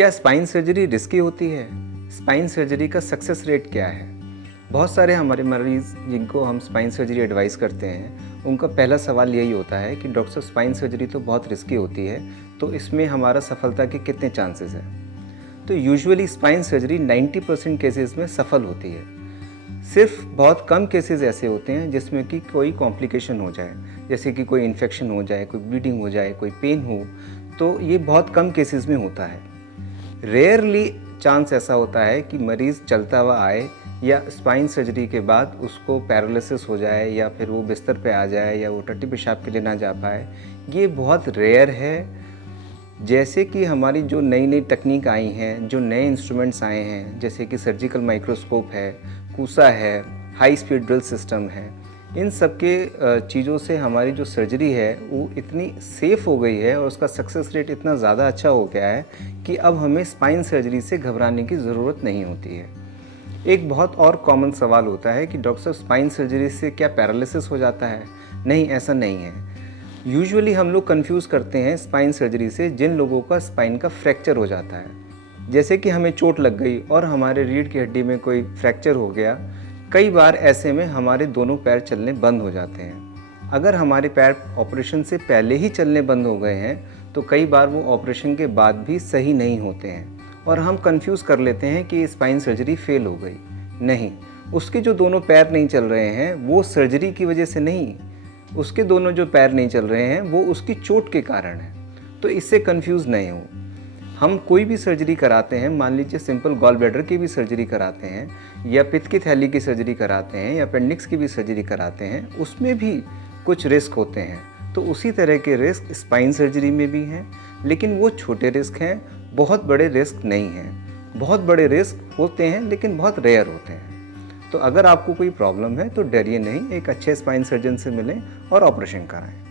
क्या spine surgery risky होती है? स्पाइन सर्जरी का सक्सेस रेट क्या है? बहुत सारे हमारे मरीज़ जिनको हम स्पाइन सर्जरी एडवाइस करते हैं, उनका पहला सवाल यही होता है कि डॉक्टर साहब स्पाइन सर्जरी तो बहुत रिस्की होती है, तो इसमें हमारा सफलता के कितने चांसेस हैं? तो यूजुअली स्पाइन सर्जरी 90% केसेस में सफल होती है। सिर्फ बहुत कम केसेस ऐसे होते हैं जिसमें कि कोई कॉम्प्लिकेशन हो जाए, जैसे कि कोई इन्फेक्शन हो जाए, कोई ब्लीडिंग हो जाए, कोई पेन हो, तो ये बहुत कम केसेस में होता है। रेयरली चांस ऐसा होता है कि मरीज़ चलता हुआ आए या स्पाइन सर्जरी के बाद उसको पैरालिसिस हो जाए या फिर वो बिस्तर पे आ जाए या वो टट्टी पेशाब के लिए ना जा पाए। ये बहुत रेयर है। जैसे कि हमारी जो नई नई तकनीक आई हैं, जो नए इंस्ट्रूमेंट्स आए हैं, जैसे कि सर्जिकल माइक्रोस्कोप है, कूसा है, हाई स्पीड ड्रिल सिस्टम है, इन सब के चीज़ों से हमारी जो सर्जरी है वो इतनी सेफ़ हो गई है और उसका सक्सेस रेट इतना ज़्यादा अच्छा हो गया है कि अब हमें स्पाइन सर्जरी से घबराने की ज़रूरत नहीं होती है। एक बहुत और कॉमन सवाल होता है कि डॉक्टर साहब स्पाइन सर्जरी से क्या पैरालिसिस हो जाता है? नहीं, ऐसा नहीं है। यूजुअली हम लोग कंफ्यूज करते हैं स्पाइन सर्जरी से जिन लोगों का स्पाइन का फ्रैक्चर हो जाता है। जैसे कि हमें चोट लग गई और हमारे रीढ़ की हड्डी में कोई फ्रैक्चर हो गया, कई बार ऐसे में हमारे दोनों पैर चलने बंद हो जाते हैं। अगर हमारे पैर ऑपरेशन से पहले ही चलने बंद हो गए हैं तो कई बार वो ऑपरेशन के बाद भी सही नहीं होते हैं और हम कंफ्यूज कर लेते हैं कि स्पाइन सर्जरी फेल हो गई। नहीं, उसके जो दोनों पैर नहीं चल रहे हैं वो सर्जरी की वजह से नहीं, उसके दोनों जो पैर नहीं चल रहे हैं वो उसकी चोट के कारण है। तो इससे कंफ्यूज नहीं हो। हम कोई भी सर्जरी कराते हैं, मान लीजिए सिंपल गॉल ब्लैडर की भी सर्जरी कराते हैं या पित्त की थैली की सर्जरी कराते हैं या अपेंडिक्स की भी सर्जरी कराते हैं, उसमें भी कुछ रिस्क होते हैं। तो उसी तरह के रिस्क स्पाइन सर्जरी में भी हैं, लेकिन वो छोटे रिस्क हैं, बहुत बड़े रिस्क नहीं हैं। बहुत बड़े रिस्क होते हैं लेकिन बहुत रेयर होते हैं। तो अगर आपको कोई प्रॉब्लम है तो डरिए नहीं, एक अच्छे स्पाइन सर्जन से मिलें और ऑपरेशन कराएं।